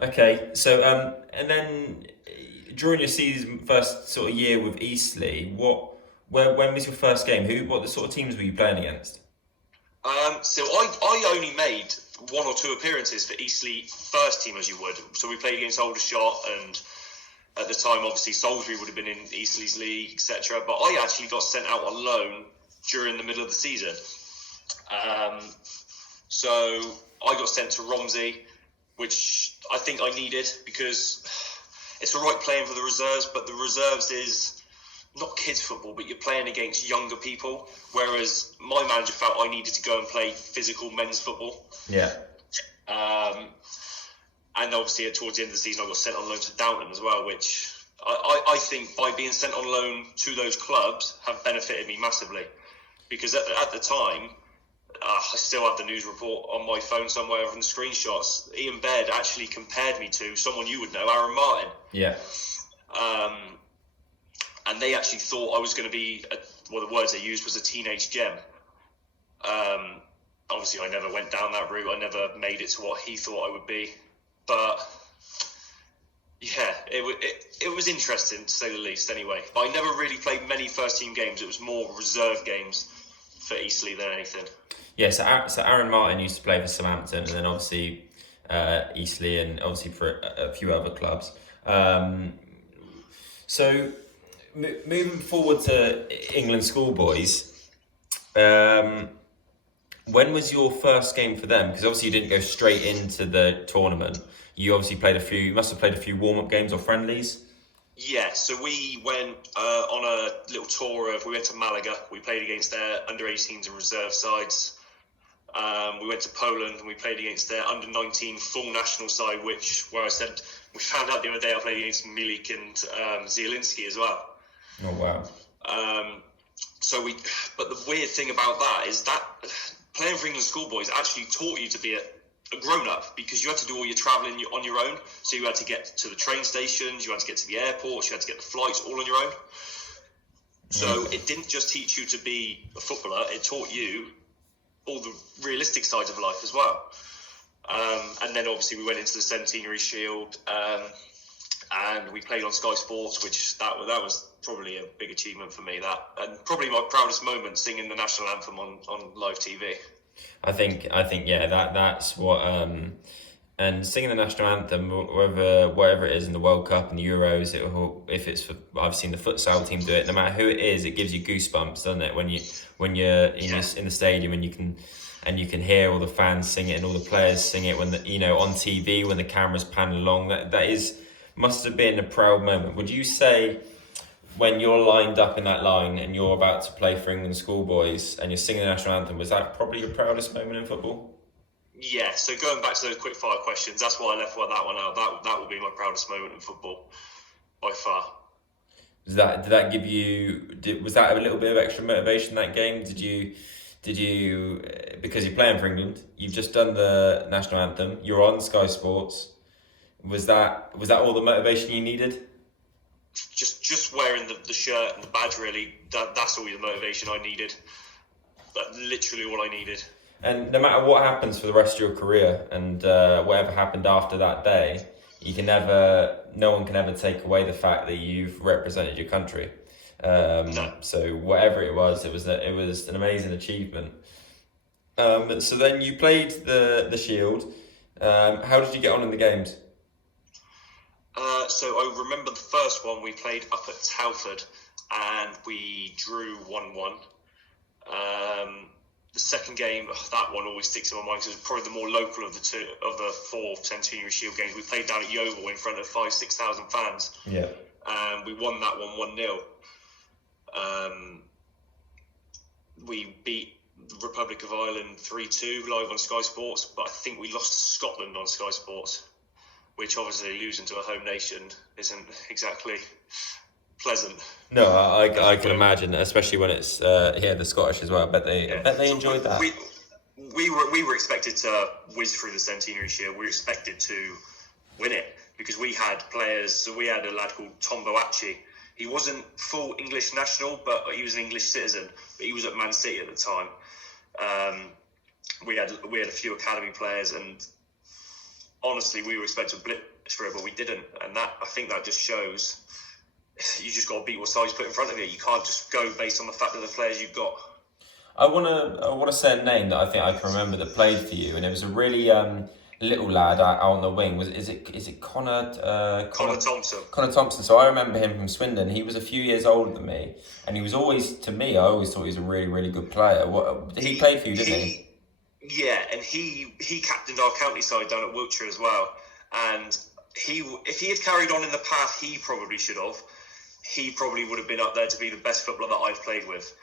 Okay, so and then during your season, first sort of year with Eastleigh, when was your first game? What the sort of teams were you playing against? So I only made one or two appearances for Eastleigh first team, as you would. So we played against Aldershot, and at the time, obviously, Salisbury would have been in Eastleigh's league, etc. But I actually got sent out on loan during the middle of the season. Um, so I got sent to Romsey, which I think I needed because it's all right playing for the reserves, but the reserves is not kids football, but you're playing against younger people. Whereas my manager felt I needed to go and play physical men's football. Yeah. Um, and obviously, towards the end of the season, I got sent on loan to Downton as well, which I think by being sent on loan to those clubs have benefited me massively. Because at the time, I still have the news report on my phone somewhere from the screenshots. Ian Baird actually compared me to someone you would know, Aaron Martin. Yeah. And they actually thought I was going to be, the words they used was a teenage gem. Obviously, I never went down that route. I never made it to what he thought I would be. But yeah, it was interesting to say the least. Anyway, but I never really played many first team games. It was more reserve games for Eastleigh than anything. Yeah. So Aaron Martin used to play for Southampton, and then obviously Eastleigh, and obviously for a few other clubs. So moving forward to England schoolboys, when was your first game for them? Because obviously you didn't go straight into the tournament. You obviously played a few. You must have played a few warm-up games or friendlies. Yeah, so we went on a little tour we went to Malaga. We played against their under-18s and reserve sides. We went to Poland and we played against their under-19 full national side, where I said, we found out the other day I played against Milik and Zielinski as well. Oh wow. But the weird thing about that is that playing for England schoolboys actually taught you to be a grown-up, because you had to do all your travelling on your own. So you had to get to the train stations, you had to get to the airports, you had to get the flights all on your own. So it didn't just teach you to be a footballer, it taught you all the realistic sides of life as well. And then obviously we went into the Centenary Shield, and we played on Sky Sports, which that was probably a big achievement for me. And probably my proudest moment, singing the national anthem on live TV. I think yeah, that's what and singing the national anthem, wherever it is in the World Cup and the Euros, if it's for, I've seen the futsal team do it. No matter who it is, it gives you goosebumps, doesn't it? When you're in the stadium and you can hear all the fans sing it and all the players sing it when on TV when the cameras pan along. That must have been a proud moment. Would you say, when you're lined up in that line and you're about to play for England schoolboys and you're singing the national anthem, was that probably your proudest moment in football? Yeah, so going back to those quick fire questions, that's why I left that one out. That will be my proudest moment in football, by far. Did that give you? Was that a little bit of extra motivation that game? Did you because you're playing for England, you've just done the national anthem, you're on Sky Sports. Was that all the motivation you needed? Just wearing the shirt and the badge, really. That's all the motivation I needed. That's literally all I needed. And no matter what happens for the rest of your career, and whatever happened after that day, no one can ever take away the fact that you've represented your country. No. So whatever it was an amazing achievement. So then you played the Shield. How did you get on in the games? So I remember the first one we played up at Telford and we drew 1-1. The second game, that one always sticks in my mind because it was probably the more local of the four Centenary Shield games. We played down at Yeovil in front of 5,000-6,000 fans. Yeah. And we won that one 1-0. We beat the Republic of Ireland 3-2 live on Sky Sports, but I think we lost to Scotland on Sky Sports, which obviously losing to a home nation isn't exactly pleasant. No, I can imagine, especially when it's the Scottish as well. I bet they enjoyed that. We were expected to whiz through the Centenary Shield. We were expected to win it because we had players. So we had a lad called Tom Boachi. He wasn't full English national, but he was an English citizen. But he was at Man City at the time. We had a few academy players, and honestly, we were expecting to blitz for it, but we didn't. And I think that just shows you just got to beat what side you put in front of you. You can't just go based on the fact of the players you've got. I wanna say a name that I think I can remember that played for you, and it was a really little lad out on the wing. Is it Connor Thompson. Connor Thompson? So I remember him from Swindon. He was a few years older than me, and he was always, to me, I always thought he was a really really good player. What he played for you, didn't he? Yeah, and he captained our county side down at Wiltshire as well. And if he had carried on in the path he probably should have, he probably would have been up there to be the best footballer that I've played with.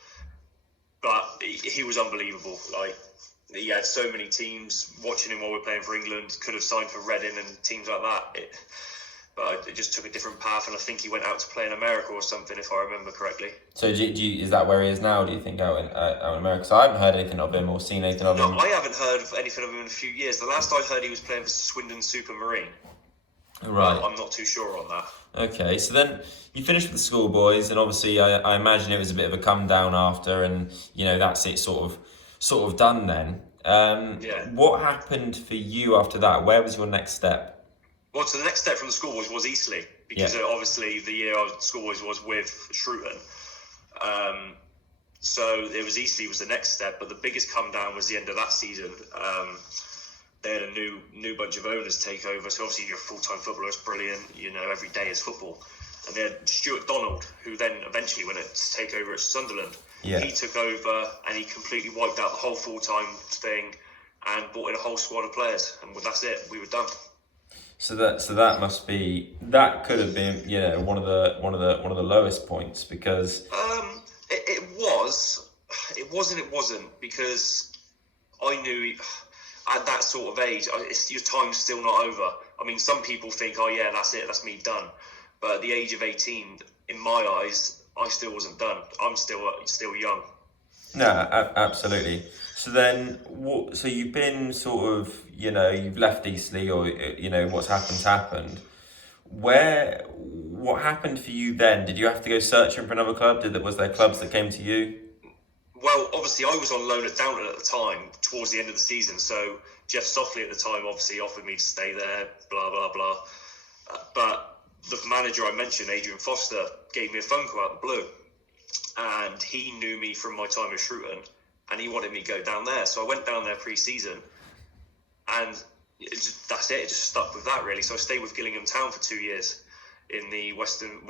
But he was unbelievable. Like, he had so many teams watching him while we were playing for England. Could have signed for Reading and teams like that. But it just took a different path, and I think he went out to play in America or something, if I remember correctly. So is that where he is now? Do you think out in America? Because I haven't heard anything of him or seen anything of him. No, I haven't heard of anything of him in a few years. The last I heard, he was playing for Swindon Supermarine. Right. I'm not too sure on that. Okay, so then you finished with the schoolboys, and obviously I imagine it was a bit of a come down after, and that's it, sort of done then. Yeah. What happened for you after that? Where was your next step? Well, so the next step from the schoolboys was Eastleigh, because obviously the year I was at the schoolboys was with Shrewton. So it was Eastleigh was the next step, but the biggest come down was the end of that season. They had a new bunch of owners take over, so obviously you're a full-time footballer, it's brilliant, every day is football. And they had Stuart Donald, who then eventually went to take over at Sunderland. Yeah. He took over and he completely wiped out the whole full-time thing and brought in a whole squad of players, and that's it, we were done. So that could have been one of the lowest points, because it wasn't, because I knew at that sort of age, your time's still not over. I mean, some people think, oh yeah, that's it, that's me done. But at the age of 18, in my eyes, I still wasn't done. I'm still young. No, absolutely. So then, so you've been sort of, you've left Eastleigh, or what's happened. What happened for you then? Did you have to go searching for another club? Was there clubs that came to you? Well, obviously, I was on loan at Downton at the time, towards the end of the season. So Jeff Stofley at the time obviously offered me to stay there, blah, blah, blah. But the manager I mentioned, Adrian Foster, gave me a phone call out of the blue. And he knew me from my time at Shrewton, and he wanted me to go down there. So I went down there pre-season, and that's it. It just stuck with that, really. So I stayed with Gillingham Town for 2 years in the Western.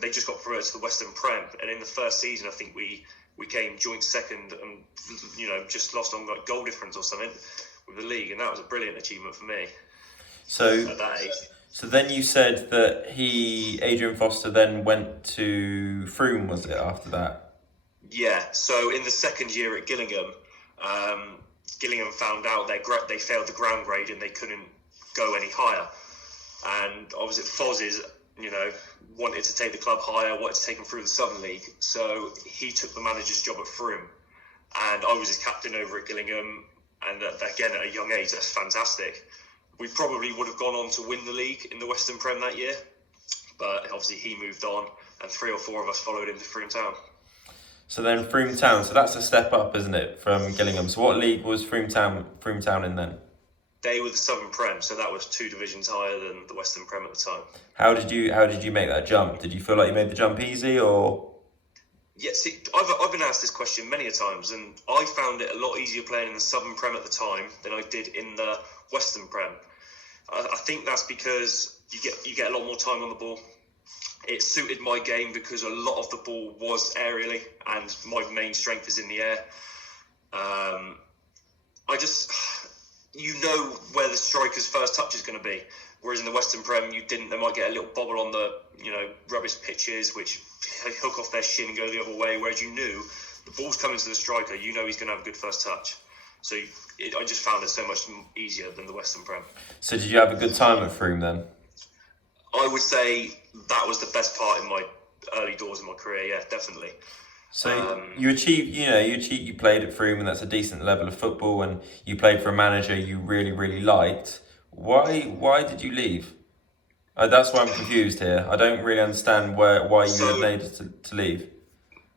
They just got promoted to the Western Prem, and in the first season, I think we came joint second, and just lost on like goal difference or something with the league, and that was a brilliant achievement for me. So at that age. So then you said that Adrian Foster, then went to Frome, was it, after that? Yeah, so in the second year at Gillingham, Gillingham found out they failed the ground grade and they couldn't go any higher. And obviously Foz wanted to take the club higher, wanted to take them through the Southern League. So he took the manager's job at Frome. And I was his captain over at Gillingham. And again, at a young age, that's fantastic. We probably would have gone on to win the league in the Western Prem that year, but obviously he moved on, and 3 or 4 of us followed him to Frome Town. So then Frome Town, so that's a step up, isn't it, from Gillingham? So what league was Frome Town in then? They were the Southern Prem, so that was 2 divisions higher than the Western Prem at the time. How did you make that jump? Did you feel like you made the jump easy, or? Yeah, see, I've been asked this question many a times, and I found it a lot easier playing in the Southern Prem at the time than I did in the Western Prem. I think that's because you get a lot more time on the ball. It suited my game because a lot of the ball was aerially, and my main strength is in the air. Where the striker's first touch is going to be. Whereas in the Western Prem, you didn't. They might get a little bobble on the rubbish pitches, which hook off their shin and go the other way. Whereas you knew the ball's coming to the striker, he's going to have a good first touch. So I just found it so much easier than the Western Prem. So did you have a good time at Frome then? I would say that was the best part in my early doors of my career. Yeah, definitely. So you played at Frome, and that's a decent level of football, and you played for a manager you really, really liked. Why did you leave? That's why I'm confused here. I don't really understand why you would have needed to leave.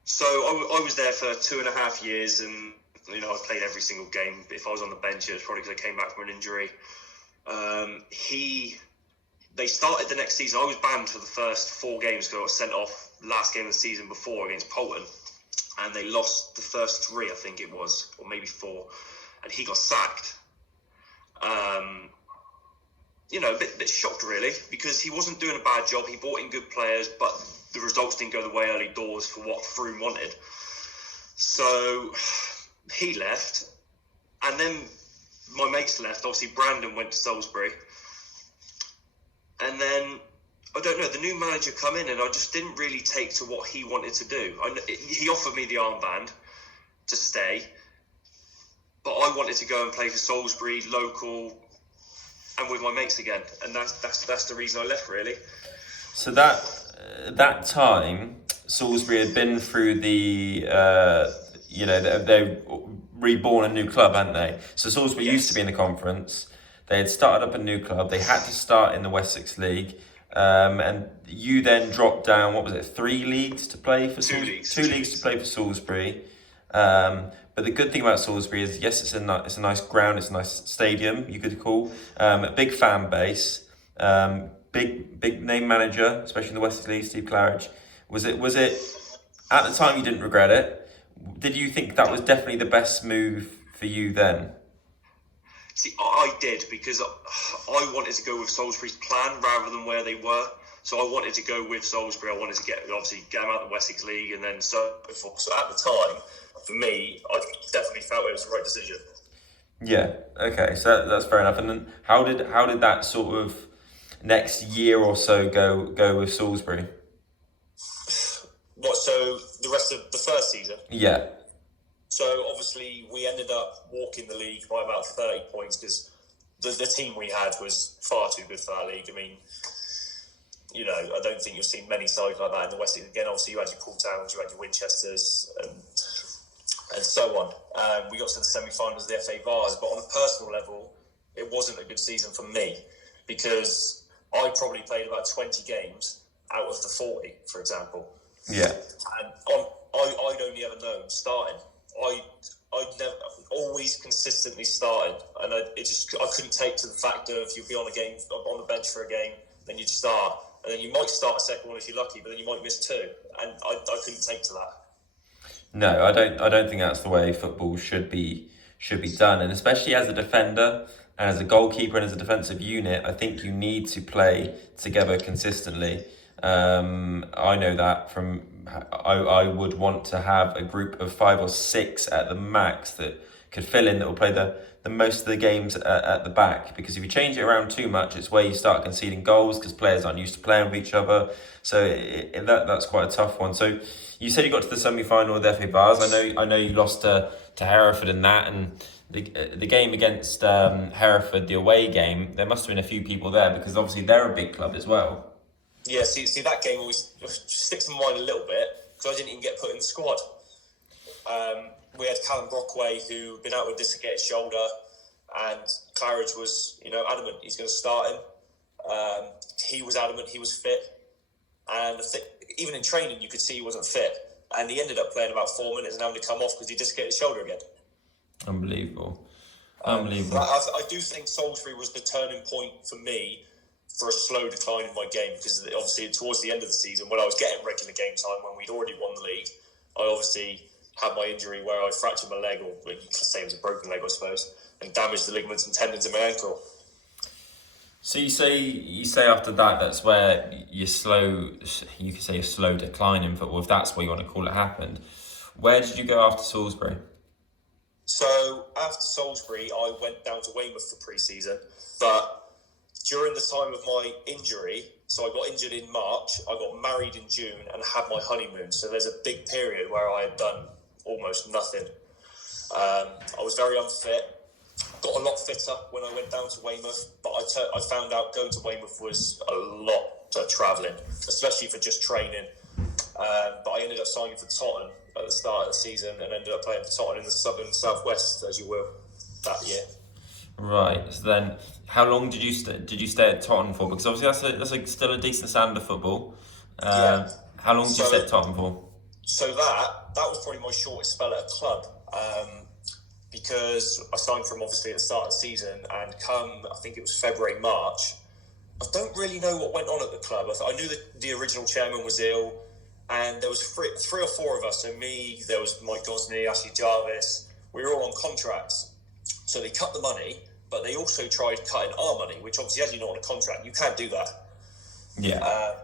So I was there for 2.5 years, and I played every single game. If I was on the bench, it was probably because I came back from an injury. They started the next season. I was banned for the first 4 games because I was sent off last game of the season before against Bolton, and they lost the first 3, I think it was, or maybe 4, and he got sacked. A bit shocked really, because he wasn't doing a bad job. He brought in good players, but the results didn't go the way early doors for what Froome wanted. So he left, and then my mates left. Obviously, Brandon went to Salisbury, and then I don't know. The new manager come in, and I just didn't really take to what he wanted to do. He offered me the armband to stay, but I wanted to go and play for Salisbury, local, and with my mates again, and that's the reason I left really. So that time, Salisbury had been through the they reborn a new club, hadn't they? So Salisbury used to be in the conference. They had started up a new club. They had to start in the Wessex League, and you then dropped down. What was it? 3 leagues to play for 2 leagues. 2 leagues to play for Salisbury. But the good thing about Salisbury is, yes, it's a nice ground, it's a nice stadium, you could call. A big fan base, big name manager, especially in the Wessex League, Steve Claridge. Was it at the time you didn't regret it? Did you think that was definitely the best move for you then? See, I did, because I wanted to go with Salisbury's plan rather than where they were. So I wanted to go with Salisbury. I wanted to get them out of the Wessex League, and then so forth. So at the time, for me, I definitely felt it was the right decision. Yeah. Okay. So that's fair enough. And then how did that sort of next year or so go with Salisbury? What? So the rest of the first season? Yeah. So obviously we ended up walking the league by about 30 points because the team we had was far too good for that league. I mean, I don't think you'll see many sides like that in the West. Again, obviously you had your Poole Towns, you had your Winchesters, and so on. We got to the semi-finals of the FA VALLIS, but on a personal level, it wasn't a good season for me because I probably played about 20 games out of the 40, for example. Yeah. And I'd only ever known starting. I'd never always consistently started, and I couldn't take to the fact of you'll be on the bench for a game, then you'd start, and then you might start a second one if you're lucky, but then you might miss 2, and I couldn't take to that. No, I don't think that's the way football should be done, and especially as a defender and as a goalkeeper and as a defensive unit, I think you need to play together consistently. I know that from I would want to have a group of 5 or 6 at the max that could fill in, that will play the most of the games at the back, because if you change it around too much, it's where you start conceding goals because players aren't used to playing with each other. So that's quite a tough one. So you said you got to the semi-final of the FA VALLIS. I know you lost to Hereford in that, and the game against Hereford, the away game, there must have been a few people there because obviously they're a big club as well. Yeah, see that game always sticks in my mind a little bit because I didn't even get put in the squad. We had Callum Brockway, who'd been out with a dislocated shoulder, and Claridge was, adamant he's going to start him. He was adamant he was fit, and even in training you could see he wasn't fit, and he ended up playing about 4 minutes and having to come off because he dislocated his shoulder again. Unbelievable. I do think Salisbury was the turning point for me for a slow decline in my game, because obviously towards the end of the season, when I was getting regular game time, when we'd already won the league, I obviously had my injury where I fractured my leg, or you could say it was a broken leg, I suppose, and damaged the ligaments and tendons in my ankle. So you say after that's where you could say a slow decline in football, if that's what you want to call it, happened. Where did you go after Salisbury? So after Salisbury, I went down to Weymouth for pre-season, but during the time of my injury, so I got injured in March, I got married in June and had my honeymoon. So there's a big period where I had done almost nothing. I was very unfit, got a lot fitter when I went down to Weymouth, but I found out going to Weymouth was a lot of travelling, especially for just training. But I ended up signing for Tottenham at the start of the season and ended up playing for Tottenham in the southern southwest, as you will, that year. Right. So then, how long did you stay at Tottenham for? Because obviously that's still a decent standard of football. Yeah. How long did you stay at Tottenham for? So that was probably my shortest spell at a club. because I signed for him obviously at the start of the season, and come, I think it was February, March, I don't really know what went on at the club. I knew that the original chairman was ill, and there was three or four of us. So me, there was Mike Gosney, Ashley Jarvis. We were all on contracts. So they cut the money, but they also tried cutting our money, which obviously, as you know, on a contract, you can't do that. Yeah.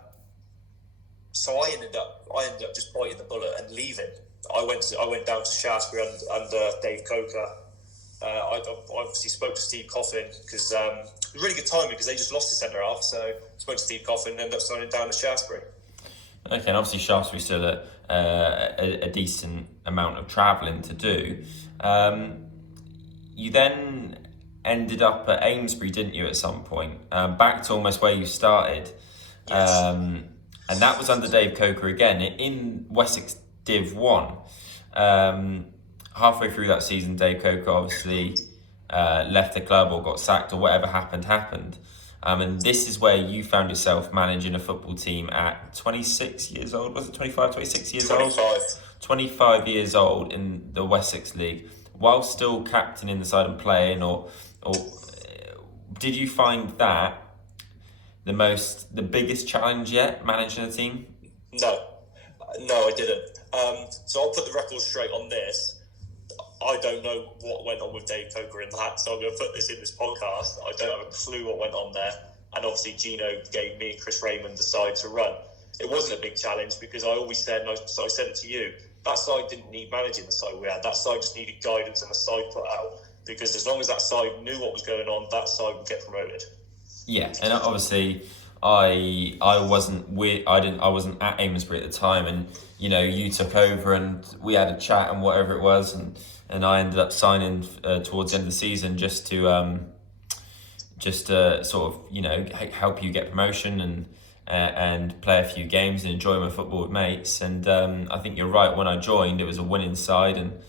So I ended up just biting the bullet and leaving. I went down to Shaftesbury under Dave Coker. I obviously spoke to Steve Coffin because it was really good timing because they just lost the centre half. So spoke to Steve Coffin and ended up signing down to Shaftesbury. Okay, and obviously Shaftesbury's still a decent amount of travelling to do. You then ended up at Amesbury, didn't you, at some point? Back to almost where you started. Yes. And that was under Dave Coker again in Wessex Div 1. Halfway through that season, Dave Coker obviously left the club or got sacked or whatever happened. And this is where you found yourself managing a football team at 26 years old. Was it 25, 26 years 25. old? 25 years old in the Wessex League, while still captaining the side and playing, or did you find that the biggest challenge yet, managing a team? No, I didn't. So I'll put the record straight on this. I don't know what went on with Dave Coker in that, so I'm going to put this in this podcast. I don't have a clue what went on there. And obviously Gino gave me and Chris Raymond the side to run. It wasn't a big challenge because I always said, and I said it to you, that side didn't need managing the side we had. That side just needed guidance and a side put out. Because as long as that side knew what was going on, that side would get promoted. Yeah, and obviously I wasn't at Amesbury at the time, and you took over and we had a chat and whatever it was, and I ended up signing towards the end of the season just to sort of help you get promotion and play a few games and enjoy my football with mates. And I think you're right, when I joined it was a winning side, and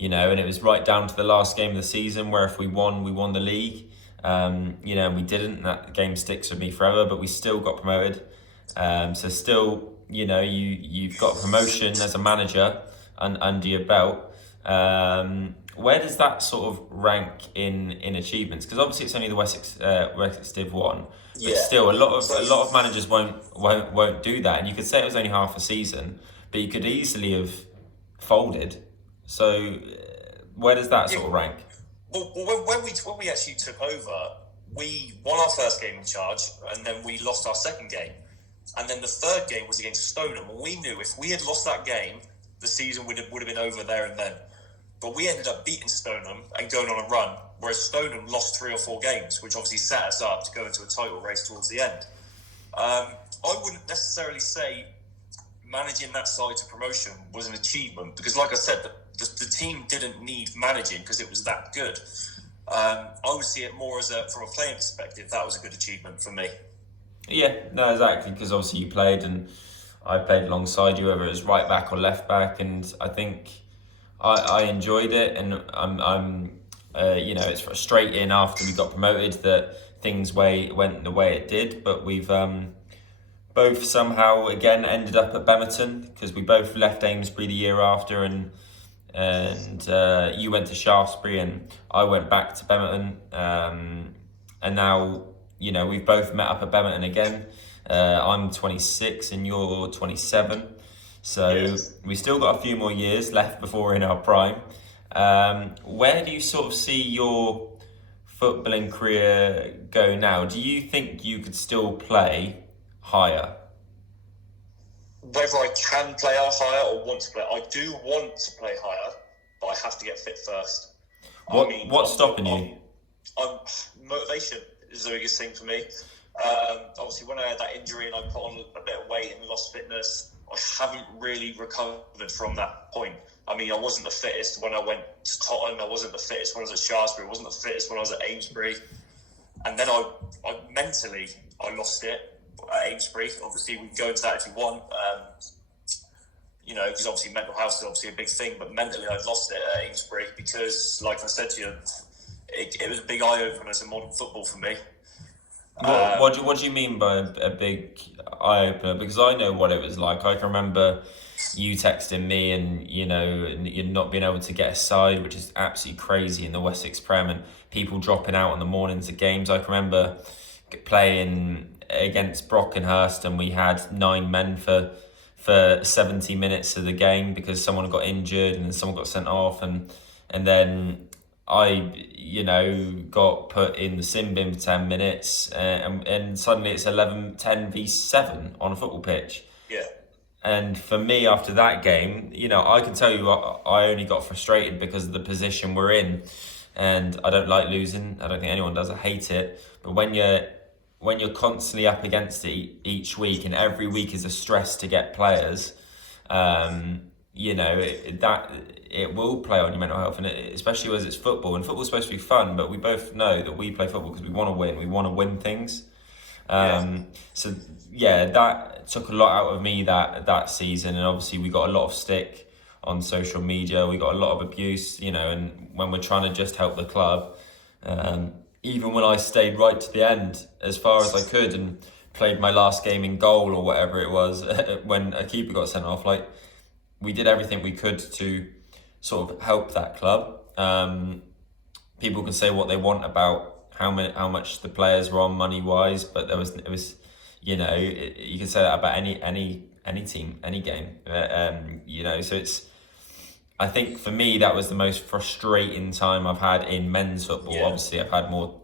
and it was right down to the last game of the season where if we won the league. And we didn't, and that game sticks with me forever, but we still got promoted. So still, you've got promotion as a manager under your belt. Where does that sort of rank in achievements? Because obviously it's only the Wessex Div 1, but still a lot of managers won't do that. And you could say it was only half a season, but you could easily have folded. So where does that sort of rank? Well, when we actually took over, we won our first game in charge, and then we lost our second game, and then the third game was against Stoneham. And we knew if we had lost that game, the season would have been over there and then. But we ended up beating Stoneham and going on a run, whereas Stoneham lost 3 or 4 games, which obviously set us up to go into a title race towards the end. I wouldn't necessarily say managing that side to promotion was an achievement, because like I said, the team didn't need managing because it was that good. I would see it more as from a playing perspective, that was a good achievement for me. Yeah, no, exactly, because obviously you played and I played alongside you, whether it was right back or left back, and I think I enjoyed it. And I'm it's frustrating after we got promoted that things went the way it did, but we've both somehow again ended up at Bemerton because we both left Amesbury the year after, and you went to Shaftesbury and I went back to Bemerton, and now we've both met up at Bemerton again. I'm 26 and you're 27, so yes. We still got a few more years left before we're in our prime. Where do you sort of see your footballing career go now? Do you think you could still play higher? Whether I can play higher or want to play, I do want to play higher, but I have to get fit first. What's stopping you? Motivation is the biggest thing for me. Obviously, when I had that injury and I put on a bit of weight and lost fitness, I haven't really recovered from that point. I wasn't the fittest when I went to Tottenham. I wasn't the fittest when I was at Shaftesbury. I wasn't the fittest when I was at Amesbury. And then I mentally lost it at Amesbury. Obviously, we can go into that if you want. Because obviously mental health is obviously a big thing, but mentally I've lost it at Amesbury because, like I said to you, it was a big eye-opener to modern football for me. What do you mean by a big eye-opener? Because I know what it was like. I can remember you texting me and you're not being able to get a side, which is absolutely crazy in the Wessex Prem, and people dropping out on the mornings of games. I can remember playing against Brockenhurst and we had 9 men for 70 minutes of the game because someone got injured and then someone got sent off, and then I got put in the sin bin for 10 minutes, and suddenly it's 10 v 7 on a football pitch. Yeah. And for me, after that game, I can tell you I only got frustrated because of the position we're in. And I don't like losing. I don't think anyone does. I hate it. But when you're constantly up against it each week, and every week is a stress to get players, it will play on your mental health, and especially as it's football. And football's supposed to be fun, but we both know that we play football because we want to win. We want to win things. So yeah, that took a lot out of me that season, and obviously we got a lot of stick on social media. We got a lot of abuse, and when we're trying to just help the club, even when I stayed right to the end as far as I could and played my last game in goal or whatever it was, when a keeper got sent off, like we did everything we could to sort of help that club. People can say what they want about how much the players were on money wise, but it was you can say that about any team, any game. So it's, I think for me that was the most frustrating time I've had in men's football. Yeah. Obviously I've had more,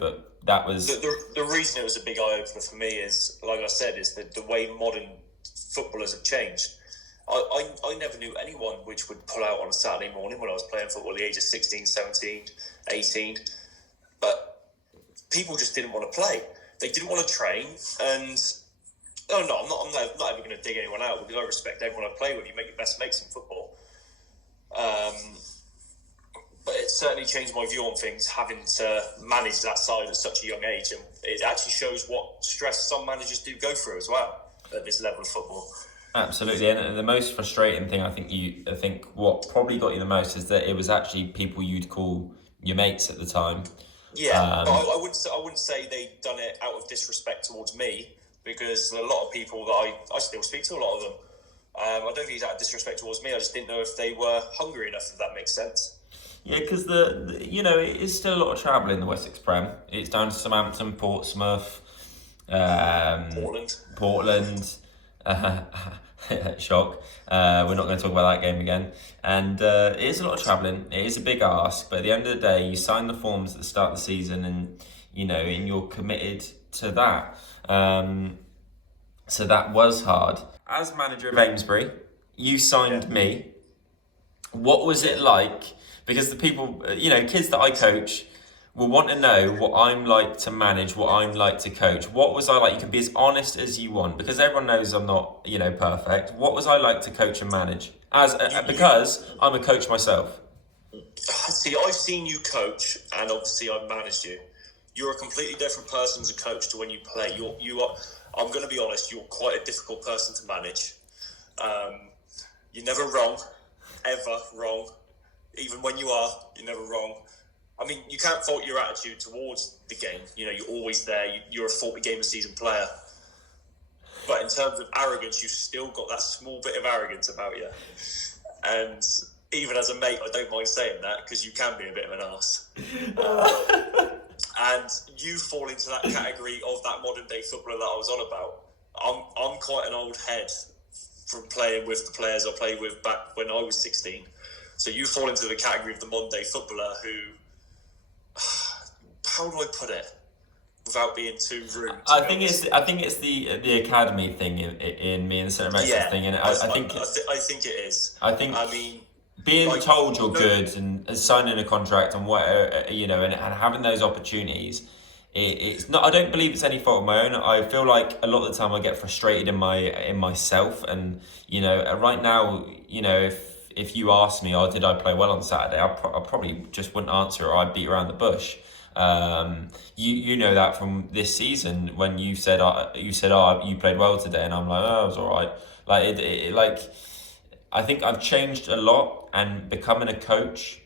but that was the reason it was a big eye opener for me is, like I said, is the way modern footballers have changed. I never knew anyone which would pull out on a Saturday morning when I was playing football at the age of 16, 17, 18. But people just didn't want to play. They didn't want to train. And I'm not ever going to dig anyone out because I respect everyone I play with. You make your best mates in football. But it certainly changed my view on things, having to manage that side at such a young age. And it actually shows what stress some managers do go through as well at this level of football. Absolutely, and the most frustrating thing I think what probably got you the most is that it was actually people you'd call your mates at the time. Yeah, but I wouldn't say they'd done it out of disrespect towards me, because a lot of people that I still speak to, a lot of them, I don't think it's out of disrespect towards me. I just didn't know if they were hungry enough, if that makes sense. Yeah, because it is still a lot of travel in the Wessex Prem. It's down to Southampton, Portsmouth, Portland. Shock. We're not going to talk about that game again. And it is a lot of travelling. It is a big ask, but at the end of the day, you sign the forms at the start of the season, and and you're committed to that. So that was hard. As manager of Amesbury, you signed me. What was it like? Because the people, kids that I coach will want to know what I'm like to manage, what I'm like to coach. What was I like? You can be as honest as you want, because everyone knows I'm not, perfect. What was I like to coach and manage? Because I'm a coach myself. See, I've seen you coach, and obviously I've managed you. You're a completely different person as a coach to when you play. You are. I'm going to be honest. You're quite a difficult person to manage. You're never wrong, ever wrong. Even when you are, you're never wrong. I mean, you can't fault your attitude towards the game. You're always there. You're a 40-game-a-season player. But in terms of arrogance, you've still got that small bit of arrogance about you. And even as a mate, I don't mind saying that, because you can be a bit of an arse. And you fall into that category of that modern-day footballer that I was on about. I'm quite an old head from playing with the players I played with back when I was 16. So you fall into the category of the modern-day footballer who... How do I put it without being too rude? I think it's the academy thing in me and the centre mixers thing, and I think it is. I mean, being told you're good and signing a contract and whatever, and having those opportunities, it's not. I don't believe it's any fault of my own. I feel like a lot of the time I get frustrated in myself, and right now, if you ask me, did I play well on Saturday? I probably just wouldn't answer, or I'd beat around the bush. You know that from this season when you said you played well today, and I'm like, I was all right. Like I think I've changed a lot, and becoming a coach,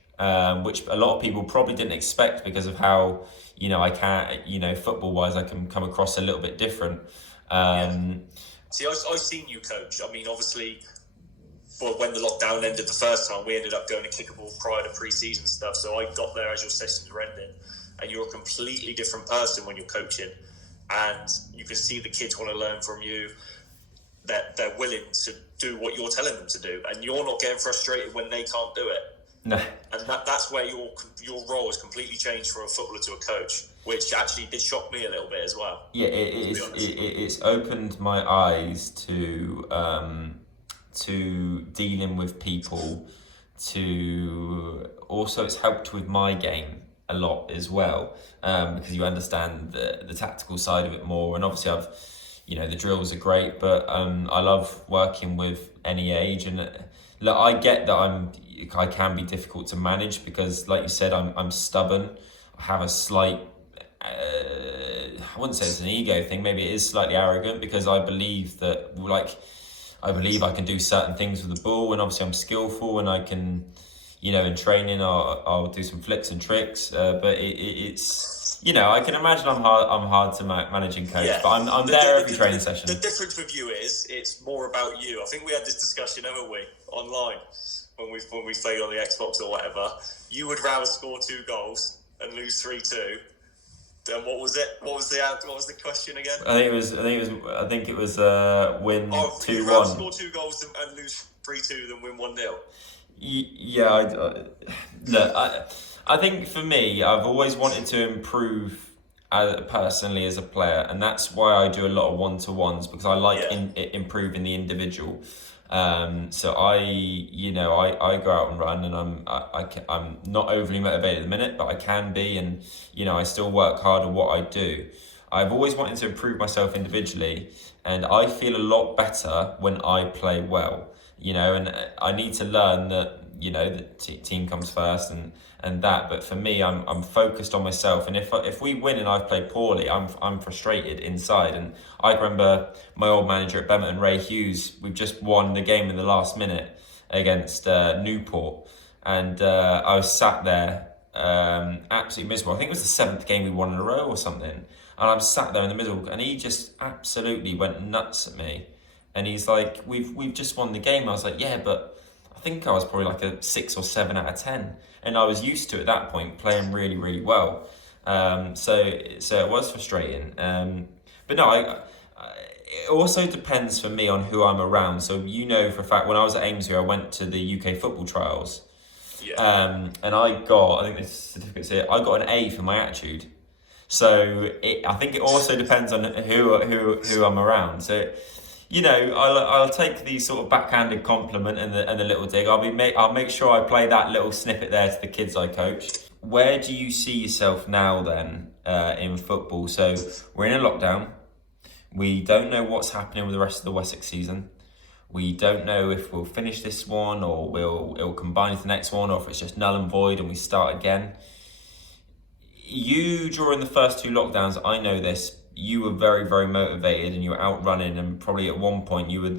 which a lot of people probably didn't expect because of how I can't football wise I can come across a little bit different. See, I've seen you coach. I mean, obviously, well, when the lockdown ended the first time, we ended up going to kickable prior to pre-season stuff. So I got there as your sessions were ending, and you're a completely different person when you're coaching, and you can see the kids want to learn from you. That they're willing to do what you're telling them to do, and you're not getting frustrated when they can't do it. No. And that's where your role has completely changed from a footballer to a coach, which actually did shock me a little bit as well. Yeah, it's opened my eyes to dealing with people. To also, it's helped with my game a lot as well, because you understand the tactical side of it more. And obviously, the drills are great, but I love working with any age. And look, I get that I can be difficult to manage because, like you said, I'm stubborn. I have a slight, I wouldn't say it's an ego thing. Maybe it is slightly arrogant because I believe that, I believe I can do certain things with the ball, and obviously I'm skillful, and I can, in training I'll do some flicks and tricks. But it's, I can imagine I'm hard to manage and coach. Yeah. But I'm there every training session. The difference with you is it's more about you. I think we had this discussion, haven't we, online when we played on the Xbox or whatever. You would rather score 2 goals and lose 3-2. Then what was it? What was the question again? I think it was win 2-1. You'd rather score 2 goals and lose 3-2 than win 1-0. Yeah, look, I think for me, I've always wanted to improve personally as a player, and that's why I do a lot of one-to-ones, because I like improving the individual. So I go out and run, and I'm not overly motivated at the minute, but I can be, and I still work hard at what I do. I've always wanted to improve myself individually, and I feel a lot better when I play well. And I need to learn that the team comes first and that. But for me, I'm focused on myself, and if we win and I've played poorly, I'm frustrated inside. And I remember my old manager at Bemerton, Ray Hughes. We've just won the game in the last minute against Newport, and I was sat there absolutely miserable. I think it was the 7th game we won in a row or something, and I'm sat there in the middle, and he just absolutely went nuts at me. And he's like, we've just won the game. I was like, yeah, but I think I was probably like a 6 or 7 out of 10. And I was used to, at that point, playing really, really well. So it was frustrating. But no, it also depends for me on who I'm around. So for a fact, when I was at Amesbury, I went to the UK football trials. Yeah. And I think the certificate's here, I got an A for my attitude. So I think it also depends on who I'm around. So I'll take the sort of backhanded compliment and the little dig. I'll make sure I play that little snippet there to the kids I coach. Where do you see yourself now then in football? So we're in a lockdown. We don't know what's happening with the rest of the Wessex season. We don't know if we'll finish this one or it'll combine with the next one, or if it's just null and void and we start again. You, during the first 2 lockdowns, I know this, you were very, very motivated, and you were out running, and probably at one point you were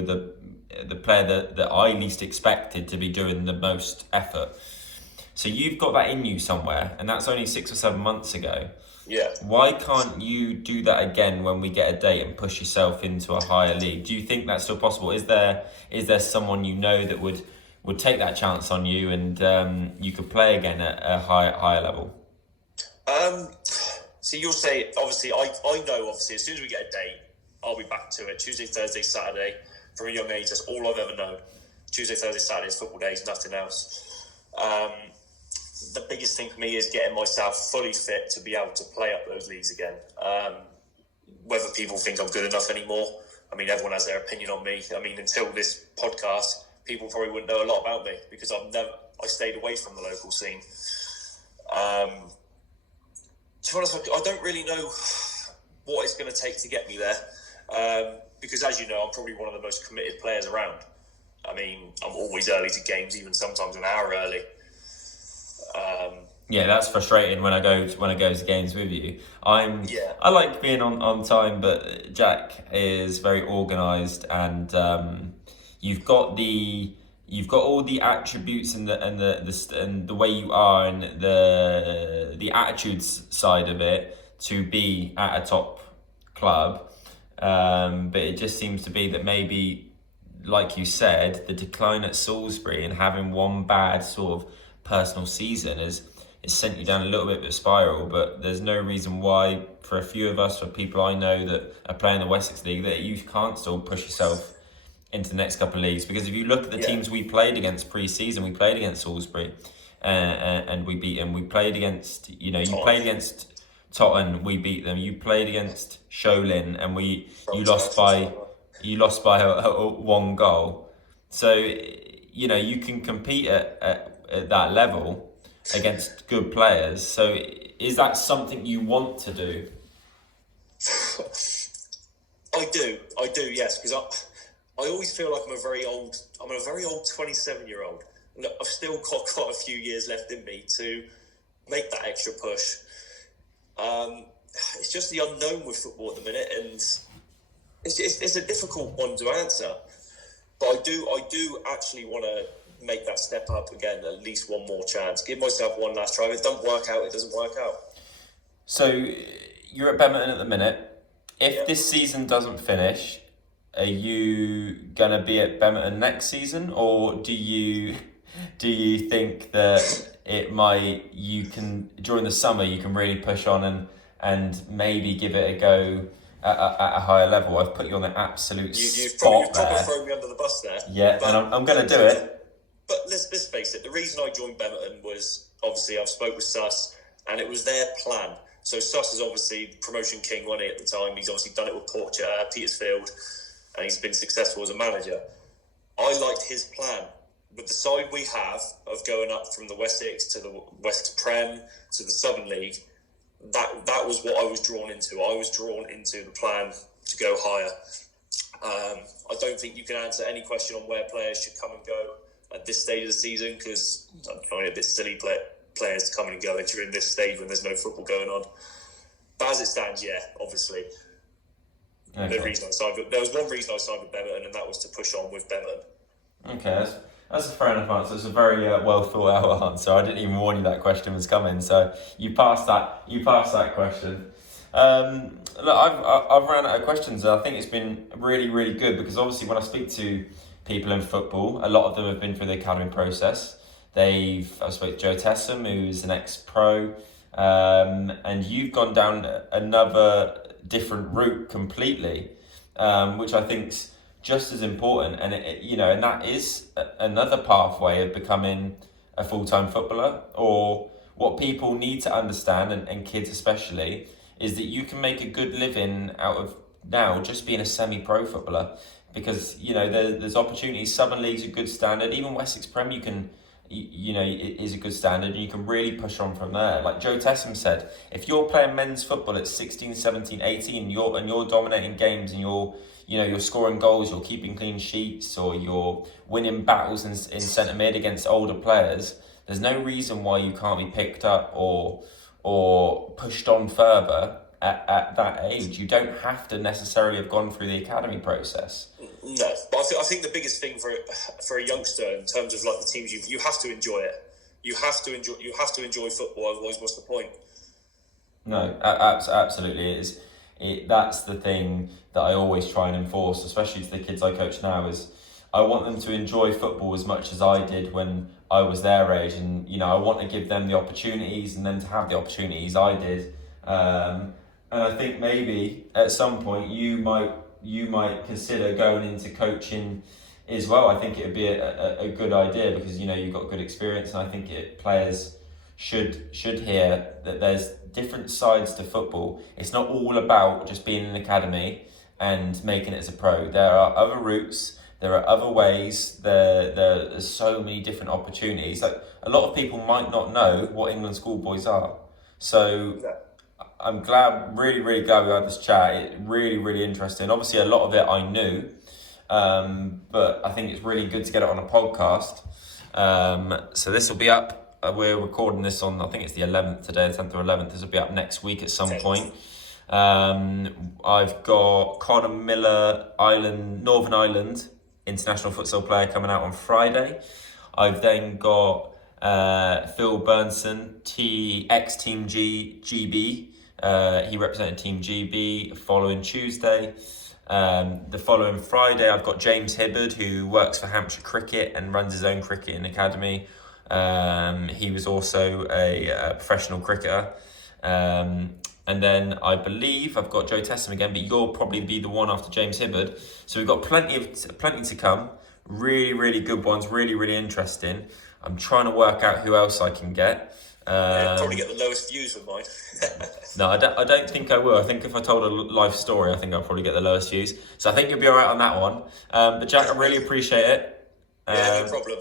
the player that I least expected to be doing the most effort. So you've got that in you somewhere, and that's only 6 or 7 months ago. Yeah. Why can't you do that again when we get a date and push yourself into a higher league? Do you think that's still possible? Is there someone that would take that chance on you, and you could play again at a higher level? So you'll say, obviously, I know, obviously, as soon as we get a date, I'll be back to it. Tuesday, Thursday, Saturday. From a young age, that's all I've ever known. Tuesday, Thursday, Saturday is football days, nothing else. The biggest thing for me is getting myself fully fit to be able to play up those leagues again. Whether people think I'm good enough anymore, I mean, everyone has their opinion on me. I mean, until this podcast, people probably wouldn't know a lot about me because I stayed away from the local scene. To be honest, I don't really know what it's going to take to get me there, because as you know, I'm probably one of the most committed players around. I mean, I'm always early to games, even sometimes an hour early. Yeah, that's frustrating when I go to games with you. I like being on time, but Jack is very organised, and you've got all the attributes and the way you are, and the attitudes side of it to be at a top club, but it just seems to be that maybe like you said, the decline at Salisbury and having one bad sort of personal season has sent you down a little bit of a spiral. But there's no reason why, for a few of us, for people I know that are playing the Wessex League, that you can't still push yourself into the next couple of leagues. Because if you look at the teams we played against pre-season, we played against Salisbury, and we beat them. We played against, you played against Tottenham, we beat them. You played against Sholin, and you lost by one goal. So you can compete at that level against good players. So is that something you want to do? I do, yes, because I always feel like I'm a very old 27-year-old. Look, I've still got quite a few years left in me to make that extra push. It's just the unknown with football at the minute, and it's a difficult one to answer. But I do actually want to make that step up again, at least one more chance. Give myself one last try. If it doesn't work out, it doesn't work out. So you're at Bemerton at the minute. If this season doesn't finish, are you gonna be at Bemerton next season, or do you think that you can during the summer you can really push on and maybe give it a go at a higher level? I've put you on the absolute spot you've probably thrown me under the bus there. Yeah, but, and I'm going to do it. But let's face it, the reason I joined Bemerton was, obviously, I've spoke with Suss, and it was their plan. So Suss is obviously promotion king, wasn't he, at the time? He's obviously done it with Petersfield, and he's been successful as a manager. I liked his plan. With the side we have of going up from the Wessex to the Wessex Prem to the Southern League, that was what I was drawn into. I was drawn into the plan to go higher. I don't think you can answer any question on where players should come and go at this stage of the season, because I find it a bit silly players to come and go during this stage when there's no football going on. But as it stands, obviously. Okay. There was one reason I signed with Bemerton, and that was to push on with Bemerton. Okay, that's a fair enough answer. It's a very well thought out answer. I didn't even warn you that question was coming, so you passed that question. Look, I've ran out of questions. I think it's been really, really good, because obviously when I speak to people in football, a lot of them have been through the academy process. I spoke to Joe Tessam, who's an ex-pro, and you've gone down another different route completely, which I think's just as important, and and that is another pathway of becoming a full-time footballer. Or what people need to understand, and kids especially, is that you can make a good living out of now just being a semi-pro footballer, because there's opportunities. Southern League's a good standard. Even Wessex Prem, you can is a good standard, and you can really push on from there. Like Joe Tessam said, if you're playing men's football at 16, 17, 18, and you're dominating games, and you're scoring goals, you're keeping clean sheets, or you're winning battles in centre mid against older players, there's no reason why you can't be picked up or pushed on further at that age. You don't have to necessarily have gone through the academy process. No, but I think the biggest thing for a youngster in terms of like the teams, you have to enjoy it. You have to enjoy football. Otherwise, what's the point? No, absolutely, it is. That's the thing that I always try and enforce, especially to the kids I coach now, is I want them to enjoy football as much as I did when I was their age, and I want to give them the opportunities and them to have the opportunities I did. And I think maybe at some point you might consider going into coaching as well. I think it would be a good idea, because you've got good experience, and I think players should hear that there's different sides to football. It's not all about just being in an academy and making it as a pro. There are other routes, there are other ways, there's so many different opportunities. Like, a lot of people might not know what England schoolboys are. So I'm really, really glad we had this chat. It's really, really interesting. Obviously, a lot of it I knew, but I think it's really good to get it on a podcast. So this will be up. We're recording this on, I think it's the 11th today, 10th or 11th. This will be up next week at some point. I've got Connor Miller, Northern Ireland international futsal player, coming out on Friday. I've then got Phil Burnson, ex-Team GB, He represented Team GB following Tuesday. The following Friday, I've got James Hibbard, who works for Hampshire Cricket and runs his own cricketing academy. He was also a professional cricketer. And then I believe I've got Joe Tessam again, but you'll probably be the one after James Hibbard. So we've got plenty to come. Really, really good ones. Really, really interesting. I'm trying to work out who else I can get. Probably get the lowest views with mine. No, I don't think I will. I think if I told a life story, I think I'll probably get the lowest views. So I think you'll be all right on that one. But Jack, I really appreciate it. Yeah, no problem.